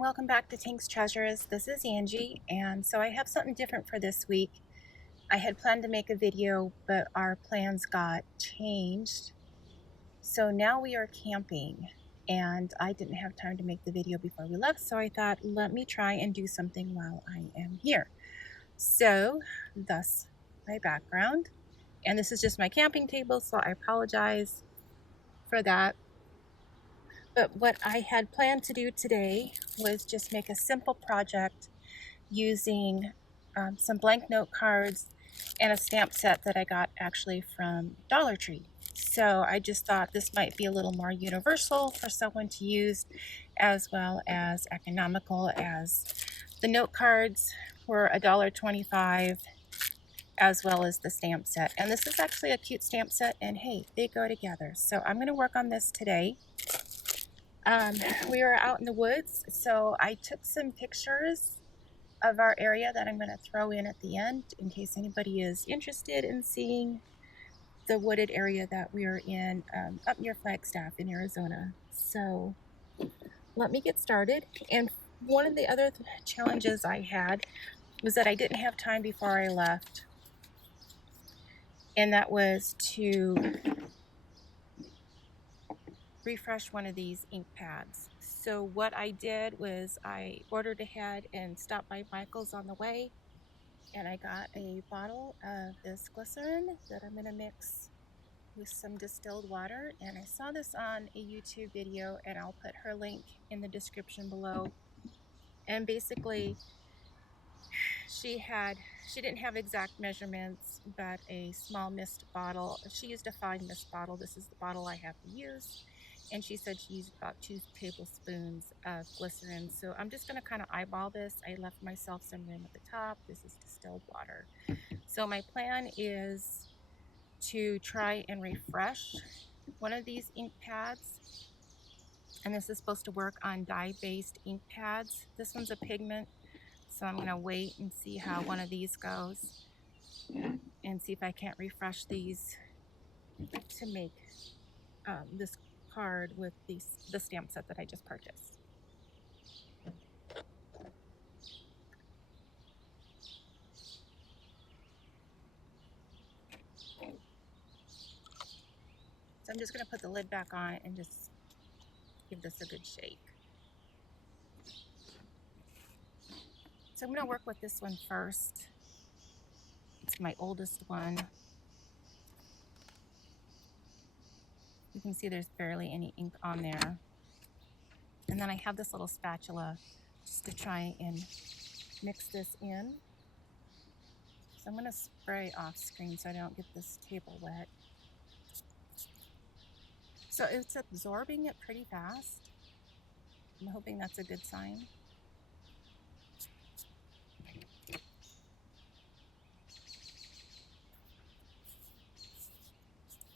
and welcome back to Tink's Treasures. This is Angie, and so I have something different for this week. I had planned to make a video, but our plans got changed. So now we are camping, and I didn't have time to make the video before we left, so I thought, let me try and do something while I am here. So, thus my background. And this is just my camping table, so I apologize for that. But what I had planned to do today was just make a simple project using some blank note cards and a stamp set that I got actually from Dollar Tree. So I just thought this might be a little more universal for someone to use, as well as economical, as the note cards were $1.25, as well as the stamp set. And this is actually a cute stamp set, and hey, they go together. So I'm going to work on this today. We were out in the woods, so I took some pictures of our area that I'm going to throw in at the end in case anybody is interested in seeing the wooded area that we are in up near Flagstaff in Arizona. So let me get started. And one of the other challenges I had was that I didn't have time before I left, and that was to refresh one of these ink pads. So what I did was I ordered ahead and stopped by Michael's on the way, and I got a bottle of this glycerin that I'm going to mix with some distilled water. And I saw this on a YouTube video, and I'll put her link in the description below. And basically she didn't have exact measurements, but a small mist bottle. She used a fine mist bottle. This is the bottle I have to use. And she said she used about 2 tablespoons of glycerin. So I'm just going to kind of eyeball this. I left myself some room at the top. This is distilled water. So my plan is to try and refresh one of these ink pads. And this is supposed to work on dye-based ink pads. This one's a pigment, so I'm going to wait and see how one of these goes and see if I can't refresh these to make this card with the stamp set that I just purchased. So I'm just going to put the lid back on and just give this a good shake. So I'm going to work with this one first. It's my oldest one. You can see there's barely any ink on there. And then I have this little spatula just to try and mix this in. So I'm going to spray off screen so I don't get this table wet. So it's absorbing it pretty fast. I'm hoping that's a good sign.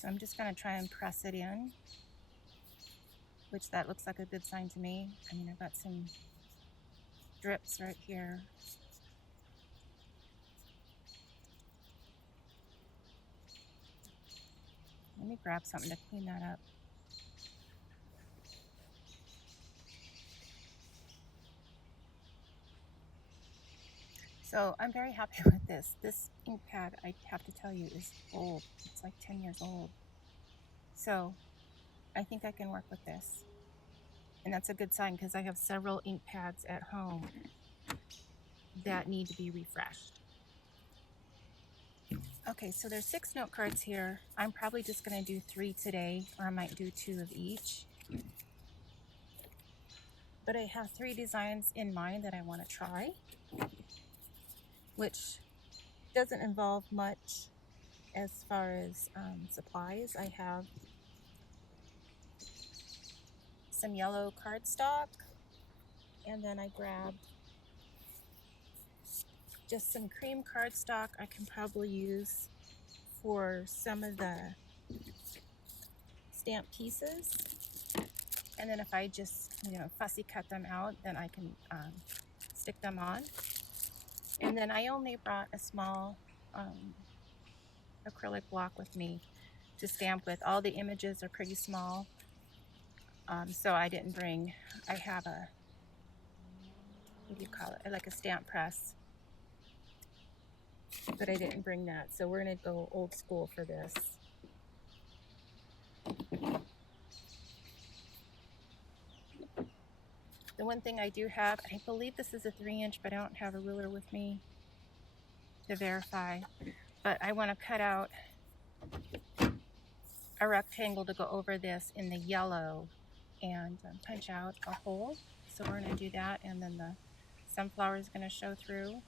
So I'm just going to try and press it in, which that looks like a good sign to me. I mean, I've got some drips right here. Let me grab something to clean that up. So I'm very happy with this. This ink pad, I have to tell you, is old. It's like 10 years old. So I think I can work with this. And that's a good sign because I have several ink pads at home that need to be refreshed. Okay, so there's 6 note cards here. I'm probably just going to do 3 today, or I might do 2 of each. But I have 3 designs in mind that I want to try, which doesn't involve much as far as supplies. I have some yellow cardstock, and then I grabbed just some cream cardstock I can probably use for some of the stamp pieces. And then if I just, fussy cut them out, then I can stick them on. And then I only brought a small acrylic block with me to stamp with. All the images are pretty small, so I didn't bring, I have a what do you call it? Like a stamp press. But I didn't bring that, so we're gonna go old school for this. The one thing I do have, I believe this is a 3-inch, but I don't have a ruler with me to verify. But I want to cut out a rectangle to go over this in the yellow and punch out a hole. So we're going to do that, and then the sunflower is going to show through.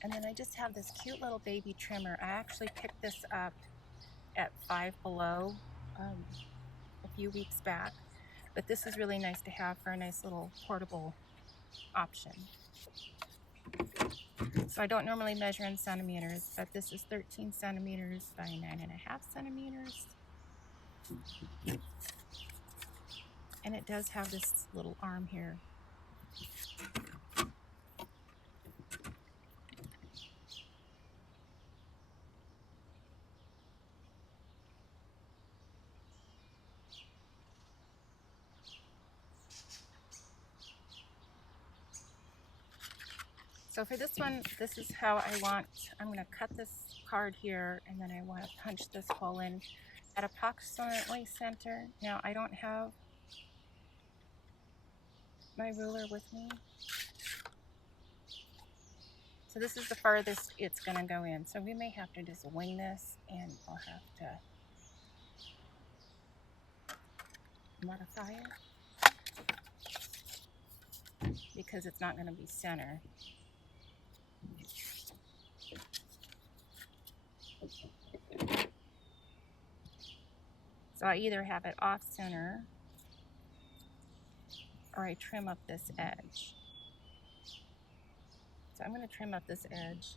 And then I just have this cute little baby trimmer. I actually picked this up at Five Below a few weeks back, but this is really nice to have for a nice little portable option. So I don't normally measure in centimeters, but this is 13 centimeters by 9.5 centimeters. And it does have this little arm here. So for this one, this is how I'm going to cut this card here, and then I want to punch this hole in at approximately center. Now I don't have my ruler with me. So this is the farthest it's going to go in. So we may have to just wing this, and I'll have to modify it because it's not going to be center. So I either have it off center or I trim up this edge. So I'm going to trim up this edge.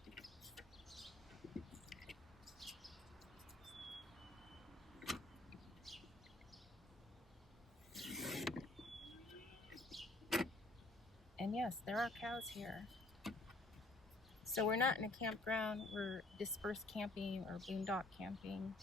And yes, there are cows here. So we're not in a campground, we're dispersed camping or boondock camping.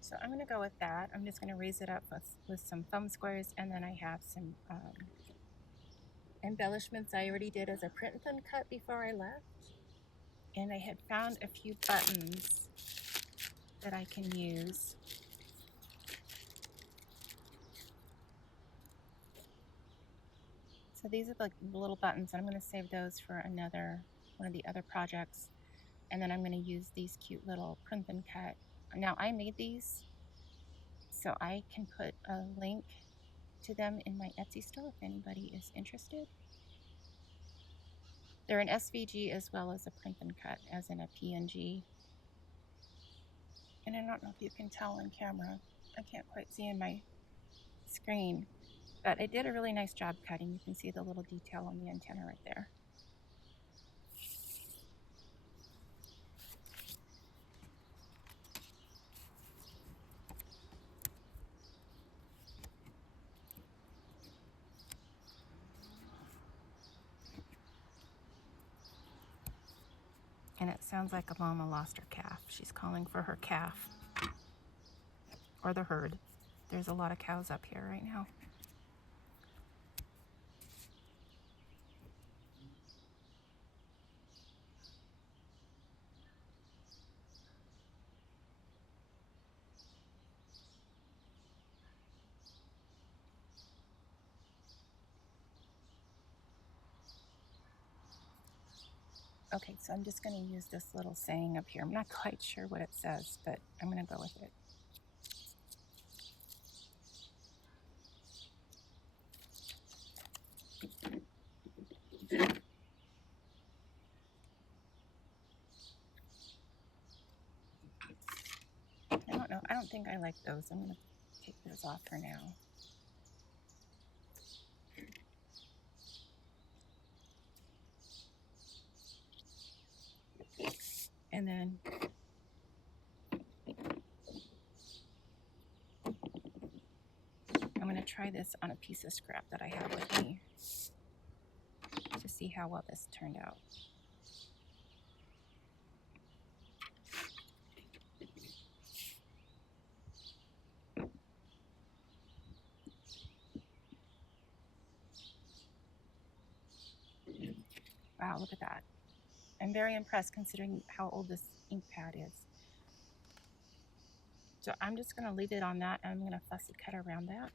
So I'm going to go with that. I'm just going to raise it up with some thumb squares, and then I have some embellishments I already did as a print and cut before I left. And I had found a few buttons that I can use. So these are like little buttons, and I'm going to save those for one of the other projects. And then I'm going to use these cute little print and cut. Now I made these, so I can put a link to them in my Etsy store if anybody is interested. They're an SVG as well as a print and cut, as in a PNG. And I don't know if you can tell on camera. I can't quite see in my screen, but I did a really nice job cutting. You can see the little detail on the antenna right there. And it sounds like a mama lost her calf. She's calling for her calf. Or the herd. There's a lot of cows up here right now. Okay, so I'm just going to use this little saying up here. I'm not quite sure what it says, but I'm going to go with it. I don't know. I don't think I like those. I'm going to take those off for now. And then I'm going to try this on a piece of scrap that I have with me to see how well this turned out. Wow, look at that. I'm very impressed considering how old this ink pad is. So I'm just going to leave it on that, and I'm going to fussy cut around that.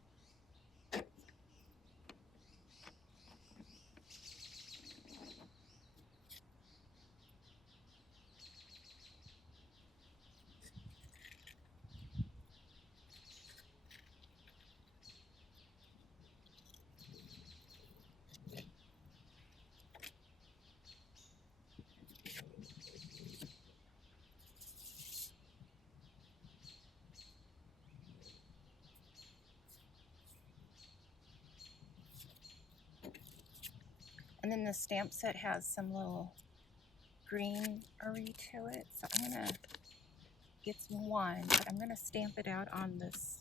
And then the stamp set has some little greenery to it. So I'm going to, it's one, but I'm going to stamp it out on this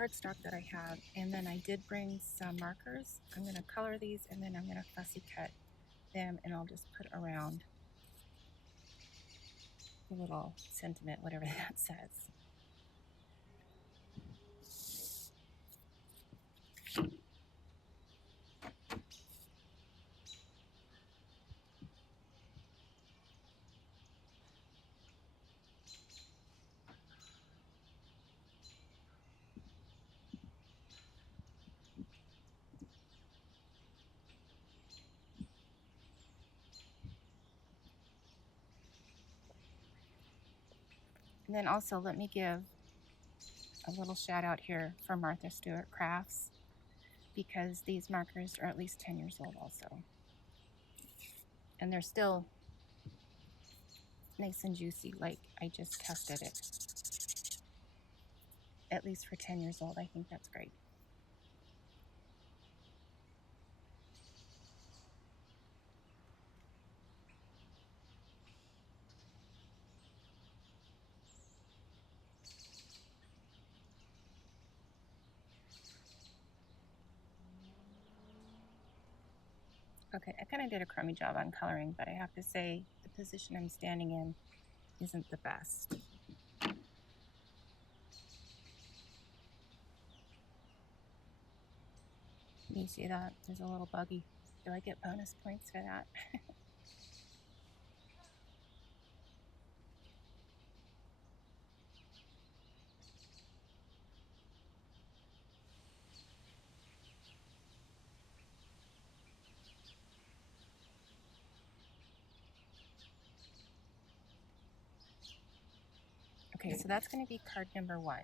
cardstock that I have. And then I did bring some markers. I'm going to color these, and then I'm going to fussy cut them, and I'll just put around the little sentiment, whatever that says. And then also let me give a little shout out here for Martha Stewart Crafts, because these markers are at least 10 years old also. And they're still nice and juicy, like I just tested it. At least for 10 years old, I think that's great. Okay, I kind of did a crummy job on coloring, but I have to say the position I'm standing in isn't the best. You see that? There's a little buggy. Do I get bonus points for that? Okay, so that's going to be card number 1.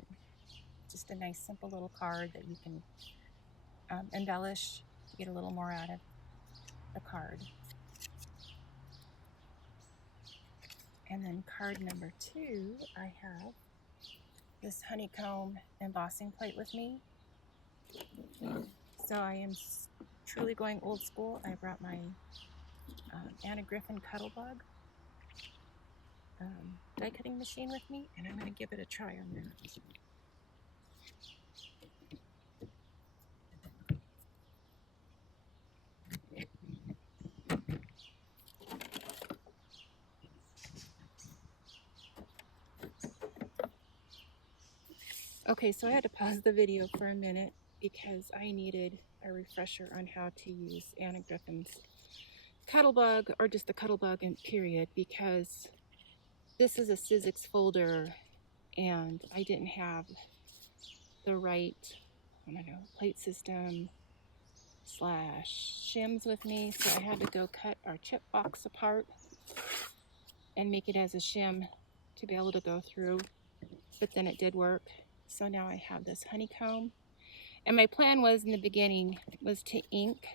Just a nice simple little card that you can embellish to get a little more out of the card. And then card number 2, I have this honeycomb embossing plate with me. So I am truly going old school. I brought my Griffin Cuttlebug die cutting machine with me, and I'm going to give it a try on there. Okay, so I had to pause the video for a minute because I needed a refresher on how to use Anna Griffin's Cuttlebug, or just the Cuttlebug in period, because this is a Sizzix folder and I didn't have the right, I don't know, plate system / shims with me, so I had to go cut our chip box apart and make it as a shim to be able to go through, but then it did work. So now I have this honeycomb, and my plan was in the beginning was to ink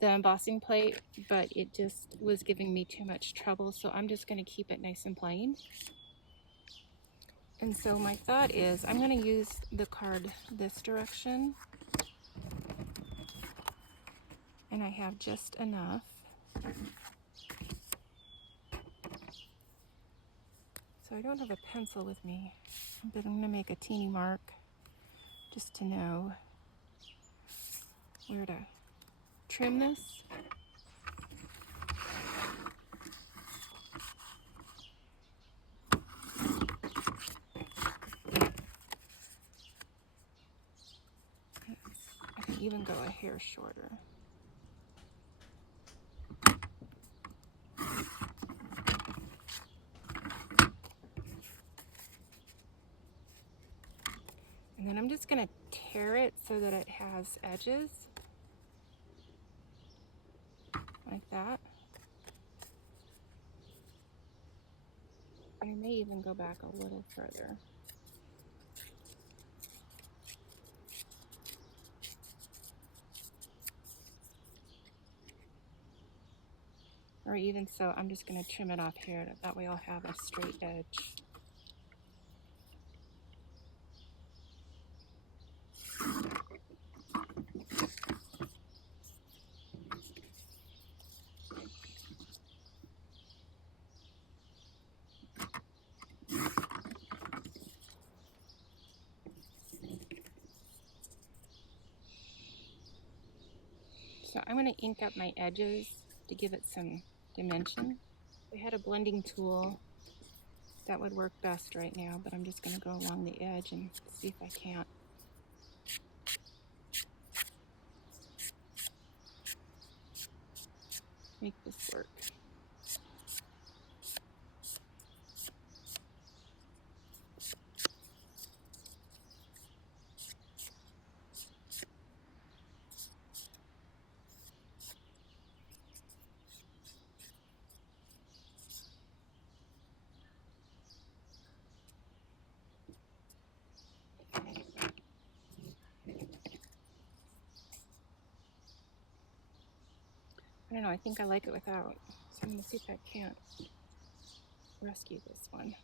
the embossing plate, but it just was giving me too much trouble, so I'm just going to keep it nice and plain. And so my thought is I'm going to use the card this direction, and I have just enough So I don't have a pencil with me, but I'm going to make a teeny mark just to know where to trim this. I can even go a hair shorter. And then I'm just going to tear it so that it has edges, like that. I may even go back a little further. Or even so, I'm just going to trim it off here. That way I'll have a straight edge. So I'm going to ink up my edges to give it some dimension. If I had a blending tool, that would work best right now, but I'm just going to go along the edge and see if I can't. Make this work. I don't know, I think I like it without, so I'm going to see if I can't rescue this one.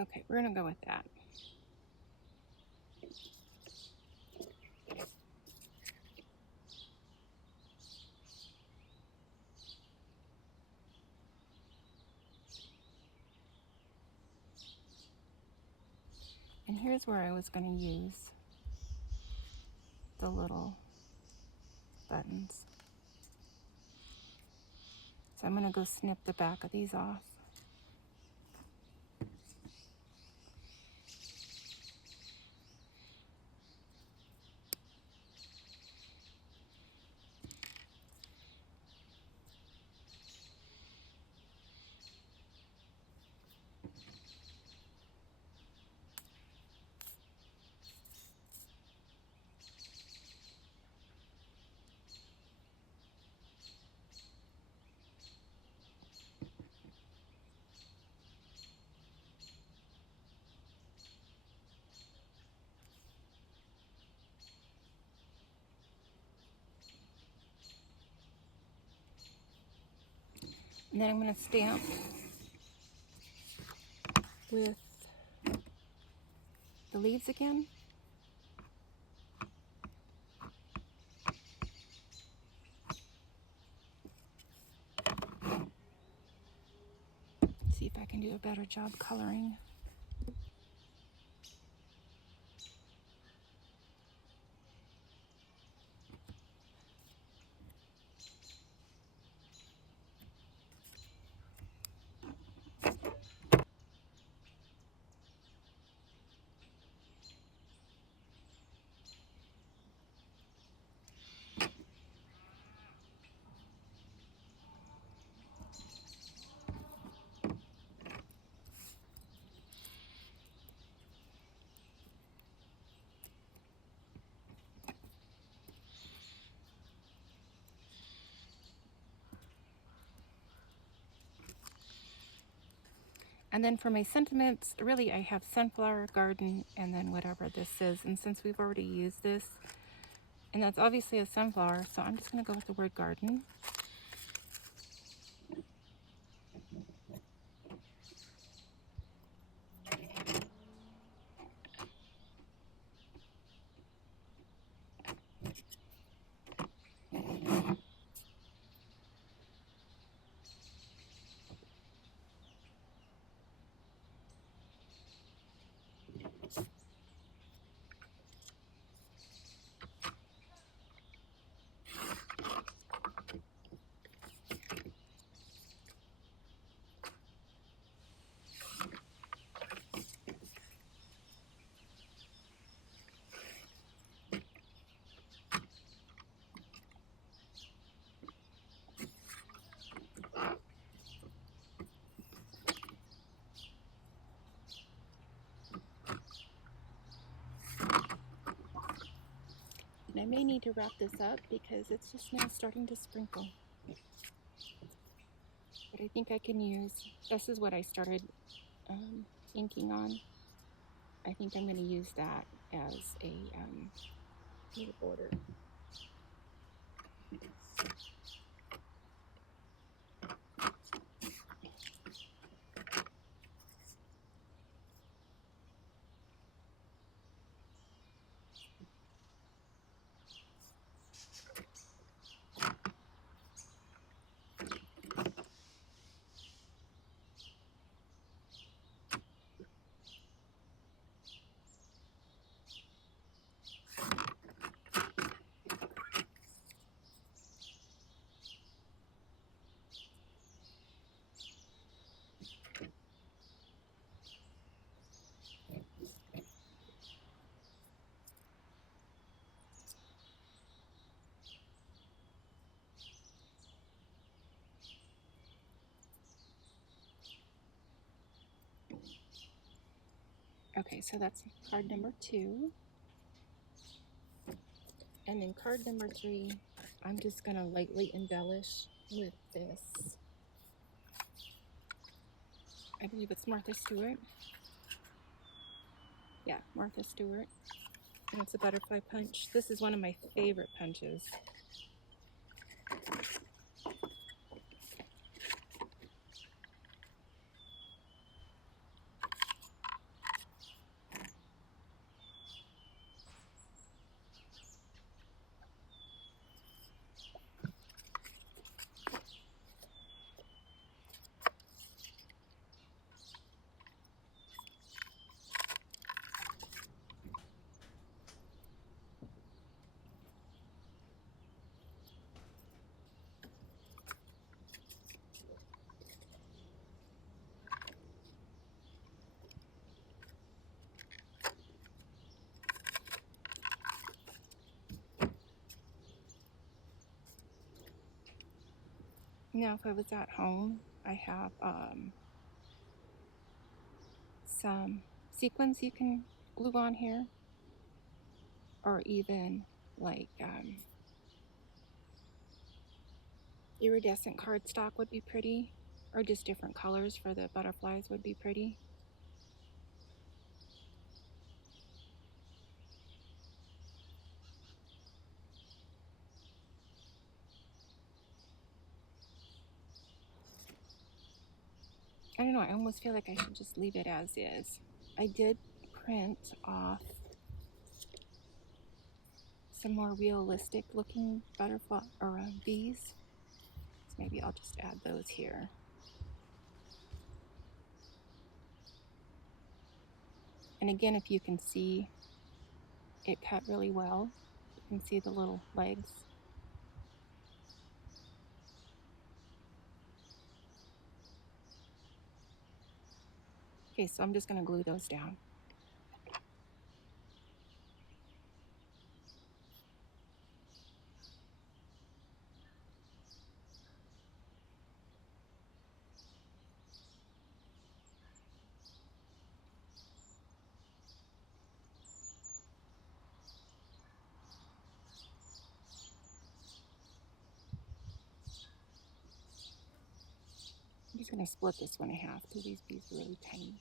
Okay, we're going to go with that. And here's where I was going to use the little buttons. So I'm going to go snip the back of these off. And then I'm going to stamp with the leaves again. See if I can do a better job coloring. And then for my sentiments, really I have sunflower, garden, and then whatever this is. And since we've already used this, and that's obviously a sunflower, so I'm just going to go with the word garden. And I may need to wrap this up because it's just now starting to sprinkle. But I think I can use, this is what I started inking on. I think I'm going to use that as a border. Okay, so that's card number 2. And then card number 3, I'm just going to lightly embellish with this. I believe it's Martha Stewart. Yeah, Martha Stewart. And it's a butterfly punch. This is one of my favorite punches. Now, if I was at home, I have some sequins you can glue on here, or even like iridescent cardstock would be pretty, or just different colors for the butterflies would be pretty. I don't know, I almost feel like I should just leave it as is. I did print off some more realistic looking butterfly or bees. So maybe I'll just add those here. And again, if you can see, it cut really well. You can see the little legs. Okay, so I'm just going to glue those down. I'm just going to split this one in half because these beads are really tiny.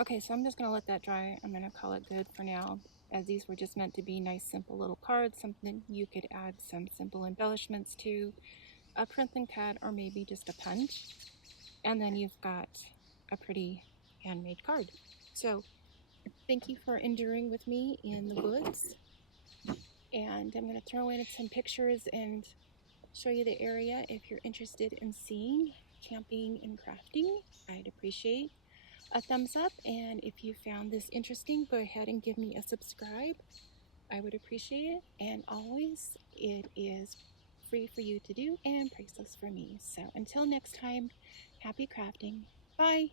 Okay, so I'm just going to let that dry. I'm going to call it good for now, as these were just meant to be nice, simple little cards, something you could add some simple embellishments to, a print and cut, or maybe just a punch. And then you've got a pretty handmade card. So thank you for enduring with me in the woods. And I'm going to throw in some pictures and show you the area if you're interested in seeing camping and crafting. I'd appreciate a thumbs up, and if you found this interesting, go ahead and give me a subscribe. I would appreciate it, and always, it is free for you to do and priceless for me. So until next time, happy crafting. Bye.